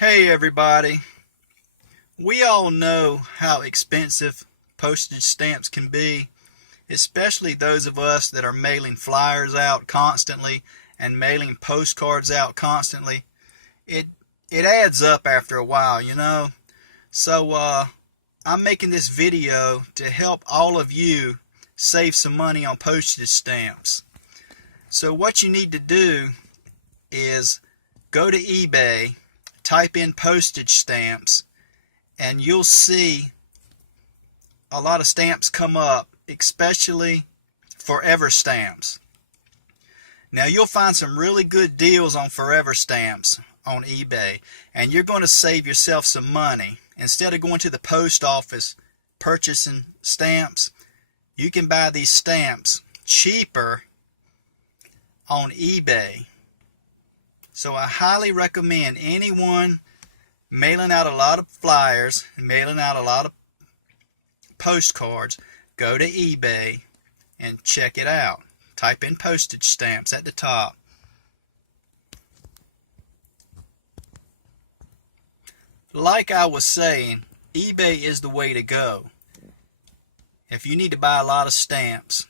Hey everybody, we all know how expensive postage stamps can be, especially those of us that are mailing flyers out constantly and mailing postcards out constantly. It adds up after a while, you know. So I'm making this video to help all of you save some money on postage stamps. So what you need to do is go to eBay, type in postage stamps, and you'll see a lot of stamps come up, especially forever stamps. Now you'll find some really good deals on forever stamps on eBay, and you're going to save yourself some money. Instead of going to the post office purchasing stamps, you can buy these stamps cheaper on eBay. So I highly recommend anyone mailing out a lot of flyers and mailing out a lot of postcards, go to eBay and check it out. Type in postage stamps at the top. Like I was saying, eBay is the way to go. If you need to buy a lot of stamps,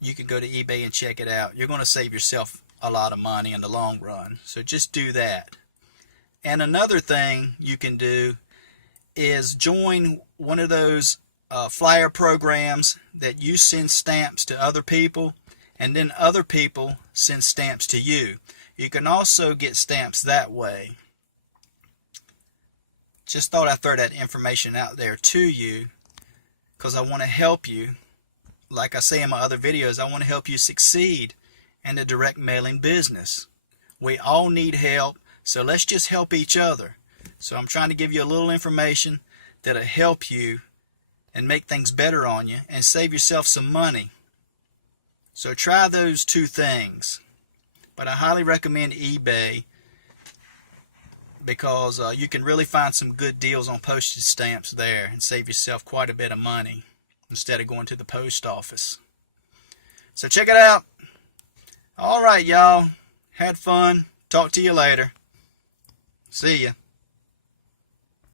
you can go to eBay and check it out. You're going to save yourself a lot of money in the long run. So just do that. And another thing you can do is join one of those flyer programs that you send stamps to other people, and then other people send stamps to you. You can also get stamps that way. Just thought I'd throw that information out there to you because I want to help you. Like I say in my other videos, I want to help you succeed in the direct mailing business. We all need help, so let's just help each other. So I'm trying to give you a little information that'll help you and make things better on you and save yourself some money. So try those two things. But I highly recommend eBay because you can really find some good deals on postage stamps there and save yourself quite a bit of money instead of going to the post office. So check it out. All right, y'all. Had fun. Talk to you later. See ya.